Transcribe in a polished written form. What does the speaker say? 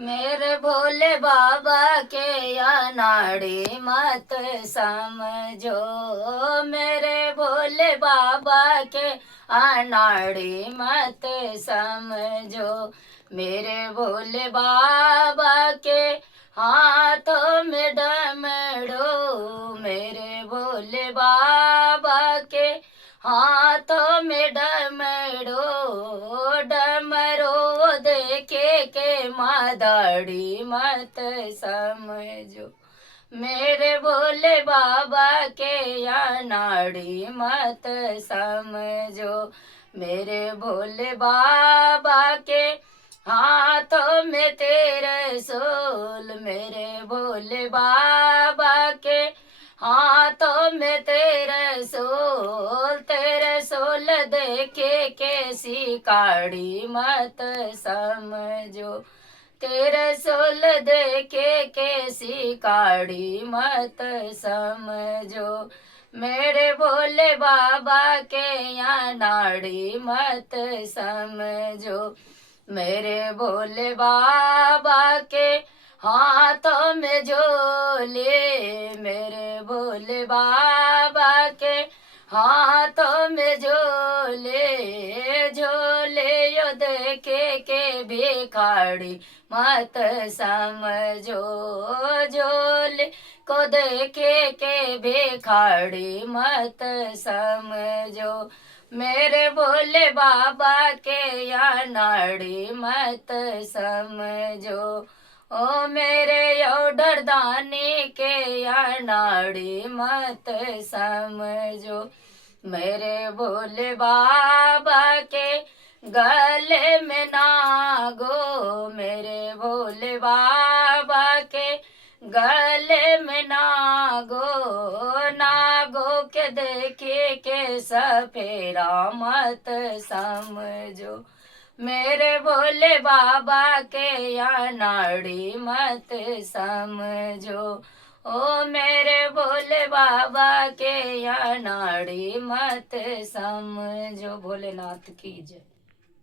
मेरे भोले बाबा के या नाड़ी मत समझो। मेरे भोले बाबा के अनाड़ी मत समझो। मेरे भोले बाबा के हाथों में डमरू। मेरे भोले बाबा के हाथों में डमरू। डमरू देखे के मादाड़ी मत समझो। मेरे भोले बाबा के या नाड़ी मत समझो। मेरे भोले बाबा के हाथों में तेरे सोल। मेरे भोले बाबा के हाथों में तेरे सोल देखे कैसी काड़ी मत समझो। तेरे सोल देखे कैसी काड़ी मत समझो। मेरे भोले बाबा के या नाड़ी मत समझो। मेरे भोले बाबा के हाथों में झोले। मेरे भोले बाबा के हाथों में झोले। झोले यो देखे के भिखारी मत समझो। झोले को देखे के भिखारी मत समझो। मेरे भोले बाबा के या नाड़ी मत समझो। ओ मेरे योडर दानी के या नाड़ी मत समझो। मेरे भोले बाबा के गले में नागो। मेरे भोले बाबा के गले में नागो। नागो के देखे के सफेरा मत समझो। मेरे भोले बाबा के या नाड़ी मत समझो। ओ मेरे भोले बाबा के या नाड़ी मत समझो। भोलेनाथ की जय।